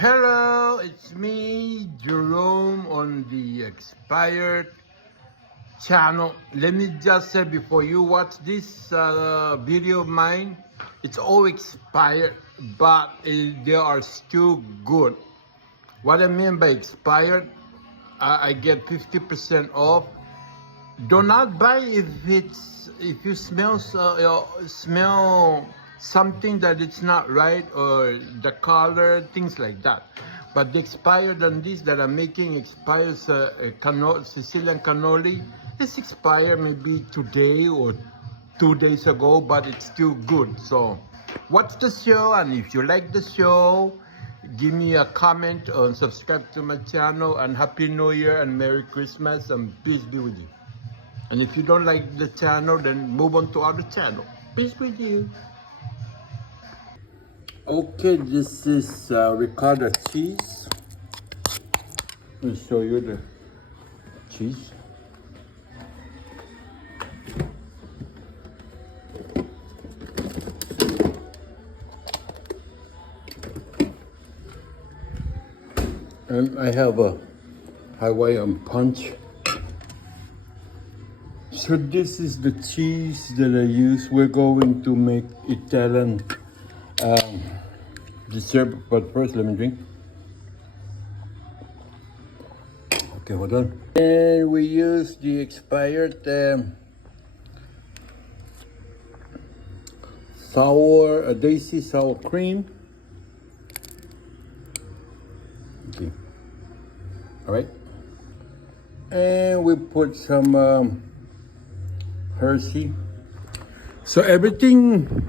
Hello, it's me, Jerome, on the expired channel. Let me just say before you watch this video of mine, it's all expired, but they are still good. What I mean by expired, I get 50% off. Do not buy if you smell something that it's not right, or the color, things like that. But the expired on this that I'm making expires Sicilian cannoli. It's expired maybe today or 2 days ago, but it's still good. So watch the show, and if you like the show, give me a comment and subscribe to my channel, and Happy New Year and Merry Christmas and peace be with you. And if you don't like the channel, then move on to other channel. Peace with you. Okay, this is ricotta cheese. Let me show you the cheese. And I have a Hawaiian punch. So this is the cheese that I use. We're going to make Italian dessert, but first let me drink. Okay, hold on. And we use the expired daisy sour cream. Okay, all right. And we put some Hershey. So everything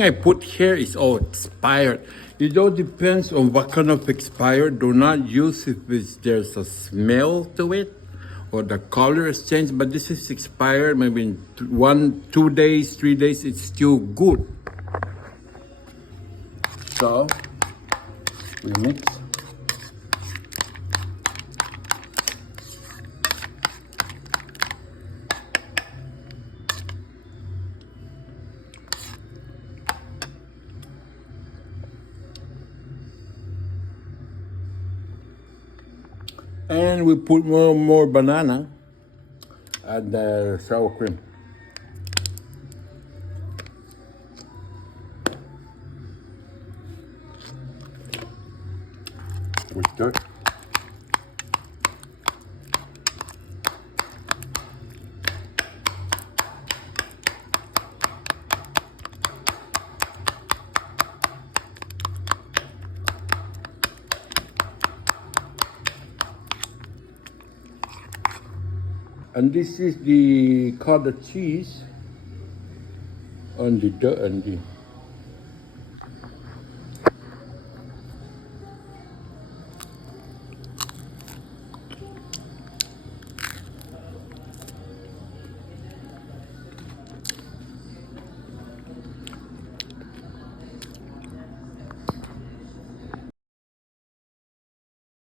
I put here is all expired. It all depends on what kind of expired. Do not use if there's a smell to it or the color is changed. But this is expired. Maybe in 1, 2 days, 3 days, it's still good. So we mix. And we put more banana and the sour cream. We stir. And this is the cottage cheese on the